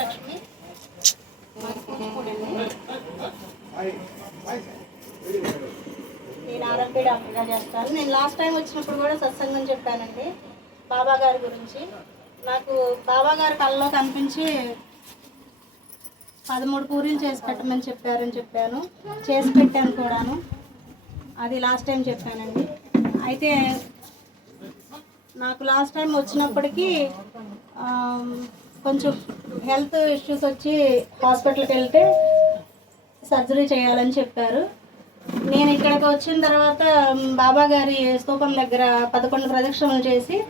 లక్ష్మి నేను ఆర్ఎంపీ డాక్టర్గా చేస్తాను. నేను లాస్ట్ టైం వచ్చినప్పుడు కూడా సత్సంగం చెప్పానండి బాబా గారి గురించి. నాకు బాబా గారి కళ్ళలో కనిపించి పదమూడు పూరీలు చేసి పెట్టమని చెప్పారని చెప్పాను. చేసి పెట్టాను కూడాను. అది లాస్ట్ టైం చెప్పానండి. అయితే నాకు లాస్ట్ టైం వచ్చినప్పటికీ కొంచెం హెల్త్ ఇష్యూస్ వచ్చి హాస్పిటల్కి వెళ్తే సర్జరీ చేయాలని చెప్పారు. నేను ఇక్కడికి వచ్చిన తర్వాత బాబా గారి స్తూపం దగ్గర పదకొండు ప్రదక్షిణలు చేసి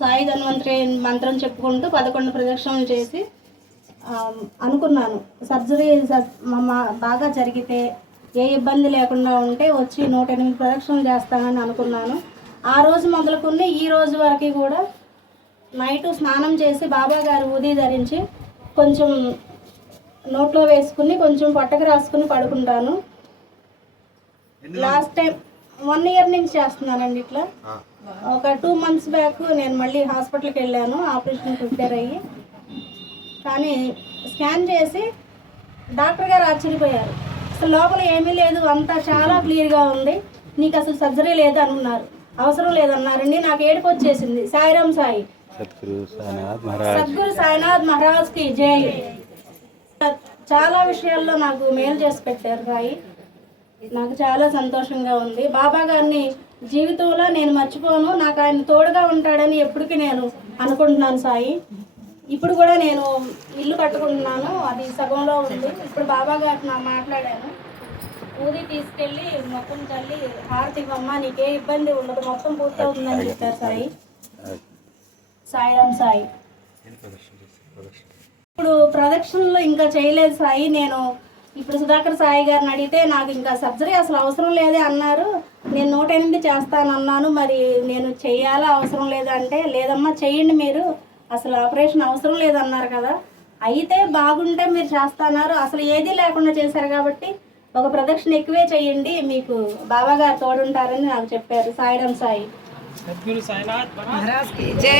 సాయి ధన్వంతరి మంత్రం చెప్పుకుంటూ పదకొండు ప్రదక్షిణలు చేసి అనుకున్నాను. సర్జరీ మా- మా- బాగా జరిగితే ఏ ఇబ్బంది లేకుండా ఉంటే వచ్చి నూట ఎనిమిది ప్రదక్షిణలు చేస్తానని అనుకున్నాను. ఆ రోజు మొదలుకుని ఈ రోజు వరకు కూడా నైట్ స్నానం చేసి బాబా గారు ఊది ధరించి కొంచెం నోట్లో వేసుకుని కొంచెం పొట్టకు రాసుకుని పడుకుంటాను. లాస్ట్ టైం వన్ ఇయర్ నుంచి చేస్తున్నానండి ఇట్లా. ఒక టూ మంత్స్ బ్యాక్ నేను మళ్ళీ హాస్పిటల్కి వెళ్ళాను ఆపరేషన్ ప్రిపేర్ అయ్యి. కానీ స్కాన్ చేసి డాక్టర్ గారు ఆశ్చర్యపోయారు. అసలు లోపల ఏమీ లేదు అంతా చాలా క్లియర్గా ఉంది. నీకు అసలు సర్జరీ లేదు అనున్నారు అవసరం లేదన్నారండి నాకు ఏడుపు వచ్చేసింది. సాయిరామ్ సాయి సద్గురు సాయినాథ్ మహారాజ్. సద్గురు సాయినాథ్ మహారాజ్కి జై. చాలా విషయాల్లో నాకు మేలు చేసి పెట్టారు సాయి నాకు చాలా సంతోషంగా ఉంది. బాబా గారిని జీవితంలో నేను మర్చిపోను. నాకు ఆయన తోడుగా ఉంటాడని ఎప్పటికీ నేను అనుకుంటున్నాను సాయి. ఇప్పుడు కూడా నేను ఇల్లు కట్టుకుంటున్నాను. అది సగంలో ఉంది. ఇప్పుడు బాబా గారికి నా మాట్లాడాను ఊది తీసుకెళ్ళి మొత్తం చల్లి హారతి ఇవ్వమ్మా. నీకే ఇబ్బంది ఉండదు. మొత్తం పూర్తవుతుందని చెప్పారు సాయి. సాయిరామ్ సాయి. ఇప్పుడు ప్రదక్షిణలో ఇంకా చేయలేదు సాయి. నేను ఇప్పుడు సుధాకర్ సాయి గారిని అడిగితే నాకు ఇంకా సర్జరీ అసలు అవసరం లేదే అన్నారు. నేను నూట ఎనిమిది చేస్తానన్నాను. మరి నేను చేయాలా? అవసరం లేదంటే లేదమ్మా చేయండి మీరు. అసలు ఆపరేషన్ అవసరం లేదన్నారు కదా. అయితే బాగుంటే మీరు చేస్తున్నారు. అసలు ఏదీ లేకుండా చేశారు కాబట్టి ఒక ప్రదక్షిణ ఎక్కువే చేయండి. మీకు బాబా గారు తోడుంటారని నాకు చెప్పారు సాయిరామ్ సాయి. సద్గురు సాయినాథ్ జై